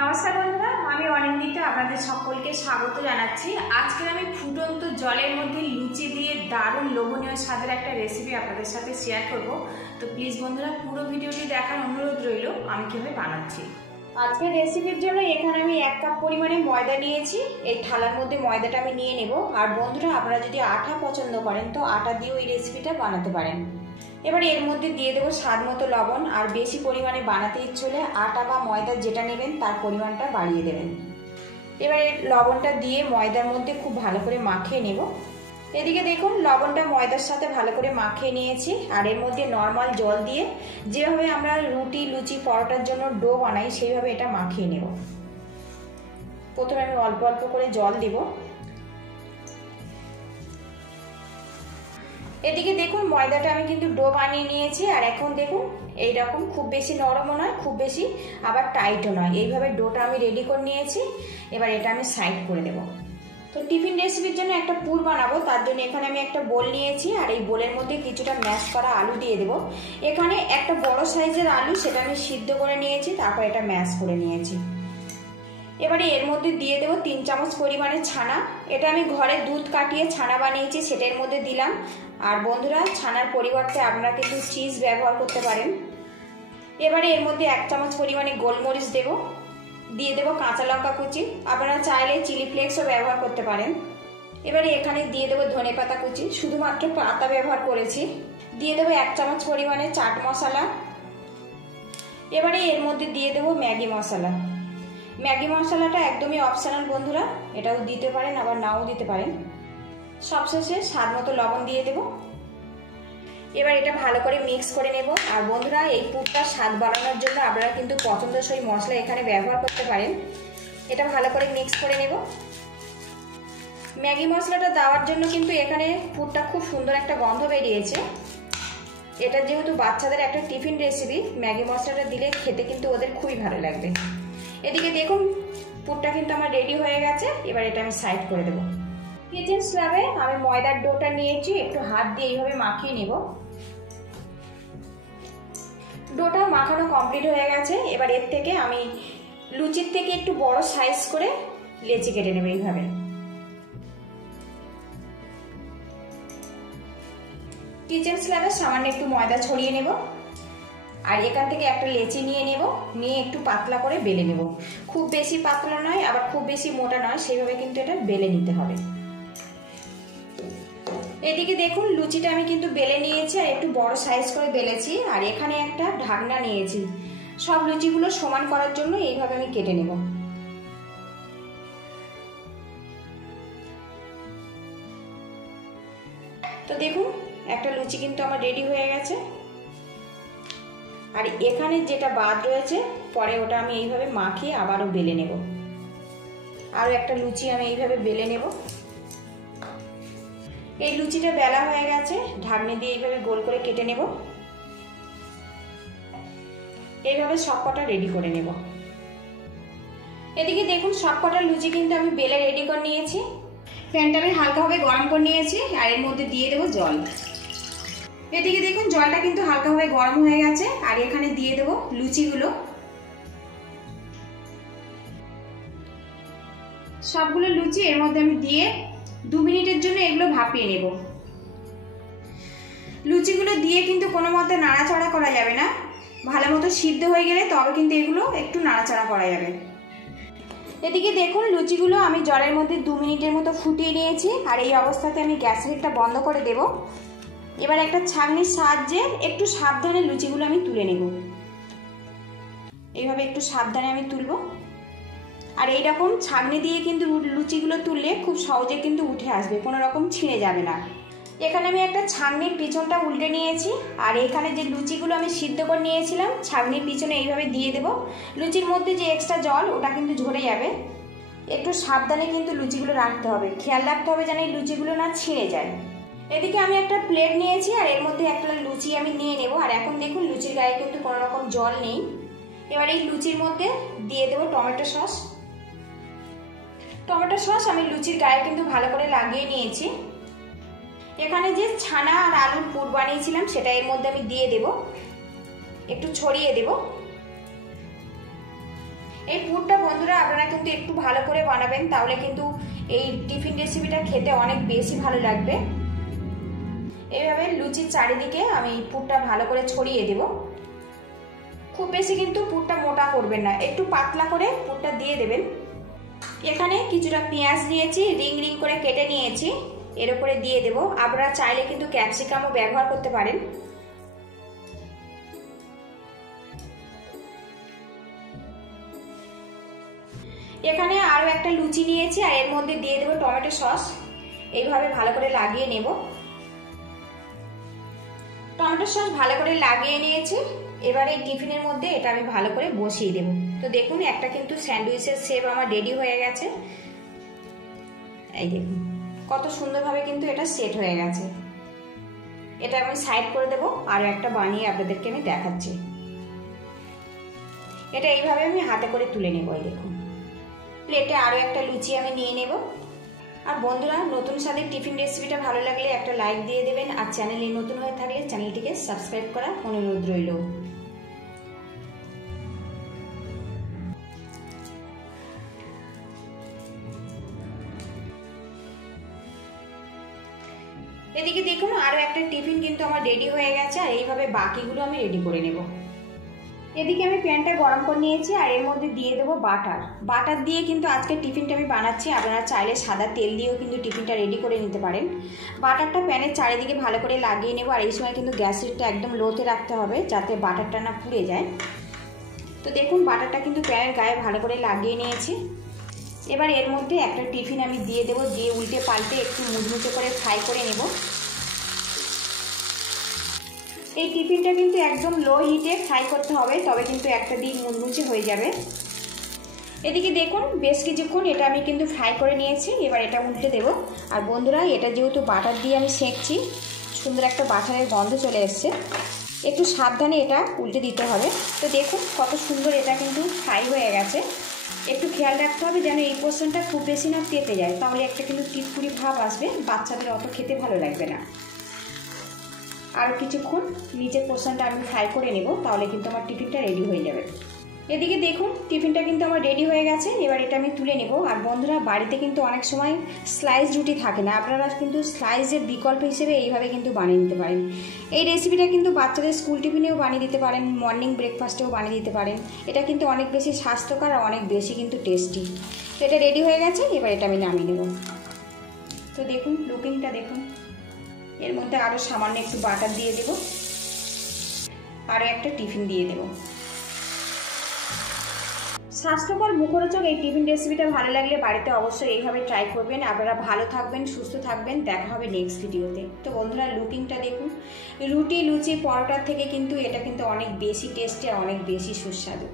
নমস্কার বন্ধুরা, আমি অনিন্দিতা আপনাদের সকলকে স্বাগত জানাচ্ছি। আজকে আমি ফুটন্ত জলের মধ্যে লুচি দিয়ে দারুণ লোভনীয় স্বাদের একটা রেসিপি আপনাদের সাথে শেয়ার করব। তো প্লিজ বন্ধুরা পুরো ভিডিওটি দেখার অনুরোধ রইল আমি কিভাবে বানাচ্ছি। আজকের রেসিপির জন্য এখানে আমি 1 কাপ পরিমাণে ময়দা নিয়েছি। এই থালার মধ্যে ময়দাটা আমি নিয়ে নেব। আর বন্ধুরা আপনারা যদি আটা পছন্দ করেন তো আটা দিয়েও এই রেসিপিটা বানাতে পারেন। এবারে এর মধ্যে দিয়ে দেবো স্বাদ মতো লবণ। আর বেশি পরিমাণে বানাতে ইচ্ছে হলে আটা বা ময়দা যেটা নেবেন তার পরিমাণটা বাড়িয়ে দেবেন। এবারে লবণটা দিয়ে ময়দার মধ্যে খুব ভালো করে মাখিয়ে নেব। এদিকে দেখুন লবণটা ময়দার সাথে ভালো করে মাখিয়ে নিয়েছি। আর এর মধ্যে নর্মাল জল দিয়ে যেভাবে আমরা রুটি লুচি পরোটার জন্য ডো বানাই সেইভাবে এটা মাখিয়ে নেব। প্রথমে আমি অল্প অল্প করে জল দিব। এদিকে দেখুন ময়দাটা আমি কিন্তু ডো বানিয়ে নিয়েছি। আর এখন দেখুন এইরকম খুব বেশি নরমও নয় খুব বেশি আবার টাইটও নয়, এইভাবে ডোটা আমি রেডি করে নিয়েছি। এবার এটা আমি সাইড করে দেব। তো টিফিন রেসিপির জন্য একটা পুর বানাবো, তার জন্য এখানে আমি একটা বোল নিয়েছি। আর এই বোলের মধ্যে কিছুটা ম্যাশ করা আলু দিয়ে দেবো। এখানে একটা বড় সাইজের আলু, সেটা আমি সিদ্ধ করে নিয়েছি, তারপর এটা ম্যাশ করে নিয়েছি। এবারে এর মধ্যে দিয়ে দেবো 3 চামচ পরিমাণে ছানা। এটা আমি ঘরে দুধ কাটিয়ে ছানা বানিয়েছি, সেটা এর মধ্যে দিলাম। আর বন্ধুরা ছানার পরিবর্তে আপনারা কিন্তু চিজ ব্যবহার করতে পারেন। এবারে এর মধ্যে 1 চামচ পরিমাণে গোলমরিচ দেব, দিয়ে দেবো কাঁচা লঙ্কা কুচি। আপনারা চাইলে চিলি ফ্লেক্সও ব্যবহার করতে পারেন। এবারে এখানে দিয়ে দেবো ধনেপাতা কুচি, শুধুমাত্র পাতা ব্যবহার করেছি। দিয়ে দেবো 1 চামচ পরিমাণে চাট মশলা। এবারে এর মধ্যে দিয়ে দেবো ম্যাগি মশলা। ম্যাগি মশলাটা একদমই অপশনাল বন্ধুরা, এটাও দিতে পারেন আবার নাও দিতে পারেন। সবশেষে স্বাদ মতো লবণ দিয়ে দেব। এবার এটা ভালো করে মিক্স করে নেব। আর বন্ধুরা এই পুরটার স্বাদ বাড়ানোর জন্য আপনারা কিন্তু পছন্দসই মশলা এখানে ব্যবহার করতে পারেন। এটা ভালো করে মিক্স করে নেব। ম্যাগি মশলাটা দেওয়ার জন্য কিন্তু এখানে পুরটা খুব সুন্দর একটা গন্ধ বেরিয়েছে। এটা যেহেতু বাচ্চাদের একটা টিফিন রেসিপি, ম্যাগি মশলাটা দিলে খেতে কিন্তু ওদের খুবই ভালো লাগবে। এদিকে দেখুন পুরটা কিন্তু আমার রেডি হয়ে গেছে। এবার এটা আমি সাইড করে দেবো। কিচেন স্ল্যাবে আমি ময়দার ডোটা নিয়েছি, একটু হাত দিয়ে এইভাবে মাখিয়ে নেব। ডোটা মাখানো কমপ্লিট হয়ে গেছে। এবার এর থেকে আমি লুচির থেকে একটু বড় সাইজ করে লেচি কেটে নেব। এইভাবে কিচেন স্ল্যাবে সামান্য একটু ময়দা ছড়িয়ে নেব। আর এখান থেকে একটা লেচি নিয়ে নেব, নিয়ে একটু পাতলা করে বেলে নেব। খুব বেশি পাতলা নয় আবার খুব বেশি মোটা নয়, সেইভাবে কিন্তু এটা বেলে নিতে হবে। এদিকে দেখুন লুচিটা আমি কিন্তু বেলে নিয়েছি আর একটু বড় সাইজ করে বেলেছি। আর এখানে একটা ঢাকনা নিয়েছি সব লুচিগুলো সমান করার জন্য। এইভাবে আমি কেটে নেব। তো দেখুন একটা লুচি কিন্তু আমার রেডি হয়ে গেছে। আর এখানে যেটা বাদ রয়েছে পরে ওটা আমি এইভাবে মাখিয়ে আবারও বেলে নেব। আরও একটা লুচি আমি এইভাবে বেলে নেব। এই লুচিটা বেলা হয়ে গেছে, ঢাকনি দিয়ে এইভাবে গোল করে কেটে নেব। এইভাবে সবকটা রেডি করে নেব। এদিকে দেখুন সবকটা লুচি কিন্তু আমি বেলে রেডি করে নিয়েছি। প্যানটা আমি হালকাভাবে গরম করে নিয়েছি। আর এর মধ্যে দিয়ে দেবো জল। এদিকে দেখুন জলটা কিন্তু হালকাভাবে গরম হয়ে গেছে। আর এখানে দিয়ে দেবো লুচিগুলো। সবগুলো লুচি এর মধ্যে আমি দিয়ে 2 মিনিটের জন্য এগুলো ভাপিয়ে নেব। লুচিগুলো দিয়ে কিন্তু কোনো মতে নাড়াচাড়া করা যাবে না, ভালো মতো সিদ্ধ হয়ে গেলে তবে কিন্তু এগুলো একটু নাড়াচাড়া করা যাবে। এদিকে দেখুন লুচিগুলো আমি জলের মধ্যে 2 মিনিটের মতো ফুটিয়ে নিয়েছি। আর এই অবস্থাতে আমি গ্যাসের হিটটা বন্ধ করে দেব। এবার একটা ছাঁকনির সাহায্যে একটু সাবধানে লুচিগুলো আমি তুলে নেব। এইভাবে একটু সাবধানে আমি তুলব। আর এইরকম ছাঁকনি দিয়ে কিন্তু লুচিগুলো তুললে খুব সহজে কিন্তু উঠে আসবে, কোনো রকম ছিঁড়ে যাবে না। এখানে আমি একটা ছাঁকনির পিছনটা উল্টে নিয়েছি। আর এখানে যে লুচিগুলো আমি সিদ্ধ করে নিয়েছিলাম ছাঁকনির পিছনে এইভাবে দিয়ে দেব। লুচির মধ্যে যে এক্সট্রা জল ওটা কিন্তু ঝরে যাবে। একটু সাবধানে কিন্তু লুচিগুলো রাখতে হবে, খেয়াল রাখতে হবে যেন এই লুচিগুলো না ছিঁড়ে যায়। এদিকে আমি একটা প্লেট নিয়েছি আর এর মধ্যে একটা লুচি আমি নিয়ে নেব। আর এখন দেখুন লুচির গায়ে কিন্তু কোনো রকম জল নেই। এবার এই লুচির মধ্যে দিয়ে দেবো টমেটো সস। টমেটো সস আমি লুচির গায়ে কিন্তু ভালো করে লাগিয়ে নিয়েছি। এখানে যে ছানা আর আলুর পুর বানিয়েছিলাম সেটা এর মধ্যে আমি দিয়ে দেব, একটু ছড়িয়ে দেব। এই পুরটা বন্ধুরা আপনারা কিন্তু একটু ভালো করে বানাবেন, তাহলে কিন্তু এই টিফিন রেসিপিটা খেতে অনেক বেশি ভালো লাগবে। এইভাবে লুচির চারিদিকে আমি পুরটা ভালো করে ছড়িয়ে দেব। খুব বেশি কিন্তু পুরটা মোটা করবেন না, একটু পাতলা করে পুরটা দিয়ে দেবেন। এখানে কিছুটা পেঁয়াজ নিয়েছি, রিং রিং করে কেটে নিয়েছি, এর উপরে দিয়ে দেব। আপনারা চাইলে কিন্তু ক্যাপসিকামও ব্যবহার করতে পারেন। এখানে আরো একটা লুচি নিয়েছি আর এর মধ্যে দিয়ে দেব টমেটো সস। এইভাবে ভালো করে লাগিয়ে নেব। টমেটো সস ভালো করে লাগিয়ে নিয়েছি। এবার এই টিফিনের মধ্যে এটা আমি ভালো করে বসিয়ে দেব। তো দেখুন একটা কিন্তু স্যান্ডউইচের শেপ আমার রেডি হয়ে গেছে। এই দেখুন কত সুন্দরভাবে কিন্তু এটা সেট হয়ে গেছে। এটা আমি সাইড করে দেব, আরো একটা বানিয়ে আপনাদেরকে আমি দেখাচ্ছি। এটা এইভাবে আমি হাতে করে তুলে নেব। এই দেখুন প্লেটে আরো একটা লুচি আমি নিয়ে নেব। আর বন্ধুরা, নতুন স্বাদের টিফিন রেসিপিটা ভালো লাগলে একটা লাইক দিয়ে দেবেন, আর চ্যানেলে নতুন হয়ে থাকলে চ্যানেলটিকে সাবস্ক্রাইব করার অনুরোধ রইল। এদিকে দেখুন আরো একটা টিফিন কিন্তু আমার রেডি হয়ে গেছে, আর এইভাবে বাকিগুলো আমি রেডি করে নেব। এদিকে আমি প্যানটা গরম করে নিয়েছি আর এর মধ্যে দিয়ে দেবো বাটার। বাটার দিয়ে কিন্তু আজকে টিফিনটা আমি বানাচ্ছি। আপনারা চাইলে সাদা তেল দিয়েও কিন্তু টিফিনটা রেডি করে নিতে পারেন। বাটারটা প্যানের চারিদিকে ভালো করে লাগিয়ে নেব, আর এই সময় কিন্তু গ্যাসেরটা একদম লোতে রাখতে হবে যাতে বাটারটা না পুড়ে যায়। তো দেখুন বাটারটা কিন্তু প্যানের গায়ে ভালো করে লাগিয়ে নিয়েছি। এবার এর মধ্যে একটা টিফিন আমি দিয়ে দেবো, দিয়ে উল্টে পাল্টে একটু মুচমুচে করে ফ্রাই করে নেব। এই টিফিনটা কিন্তু একদম লো হিটে ফ্রাই করতে হবে, তবে কিন্তু একটা দিক মুচমুচে হয়ে যাবে। এদিকে দেখুন বেশ কিছুক্ষণ এটা আমি কিন্তু ফ্রাই করে নিয়েছি। এবার এটা উল্টে দেব। আর বন্ধুরা, এটা যেহেতু বাটার দিয়ে আমি সেঁকছি, সুন্দর একটা বাটারের গন্ধ চলে এসছে। একটু সাবধানে এটা উল্টে দিতে হবে। তো দেখুন কত সুন্দর এটা কিন্তু ফ্রাই হয়ে গেছে। একটু খেয়াল রাখতে হবে যেন এই পোর্শনটা খুব বেশি না পেতে যায়, তাহলে একটা কিন্তু টিটকুরি ভাব আসবে, বাচ্চাদের অত খেতে ভালো লাগবে না। আর কিছুক্ষণ নিচের পোর্শনটা আমি ফ্রাই করে নেব, তাহলে কিন্তু আমার টিফিনটা রেডি হয়ে যাবে। এদিকে দেখুন টিফিনটা কিন্তু আমার রেডি হয়ে গেছে। এবার এটা আমি তুলে নেব। আর বন্ধুরা, বাড়িতে কিন্তু অনেক সময় স্লাইস রুটি থাকে না, আপনারা কিন্তু স্লাইসের বিকল্প হিসেবে এইভাবে কিন্তু বানিয়ে নিতে পারেন। এই রেসিপিটা কিন্তু বাচ্চাদের স্কুল টিফিনেও বানিয়ে দিতে পারেন, মর্নিং ব্রেকফাস্টেও বানিয়ে দিতে পারেন। এটা কিন্তু অনেক বেশি স্বাস্থ্যকর আর অনেক বেশি কিন্তু টেস্টি। তো এটা রেডি হয়ে গেছে। এবার এটা আমি নামিয়ে নেব। তো দেখুন লুকিংটা দেখুন। এর মধ্যে আরও সামান্য একটু বাটার দিয়ে দেব, আরও একটা টিফিন দিয়ে দেব। স্বাস্থ্যকর মুখরোচক এই টিফিন রেসিপিটা ভালো লাগলে বাড়িতে অবশ্যই এইভাবে ট্রাই করবেন। আপনারা ভালো থাকবেন, সুস্থ থাকবেন। দেখা হবে নেক্সট ভিডিওতে। তো বন্ধুরা, লুকিংটা দেখুন। রুটি, লুচি, পরোটার থেকে কিন্তু এটা কিন্তু অনেক বেশি টেস্টি আর অনেক বেশি সুস্বাদু।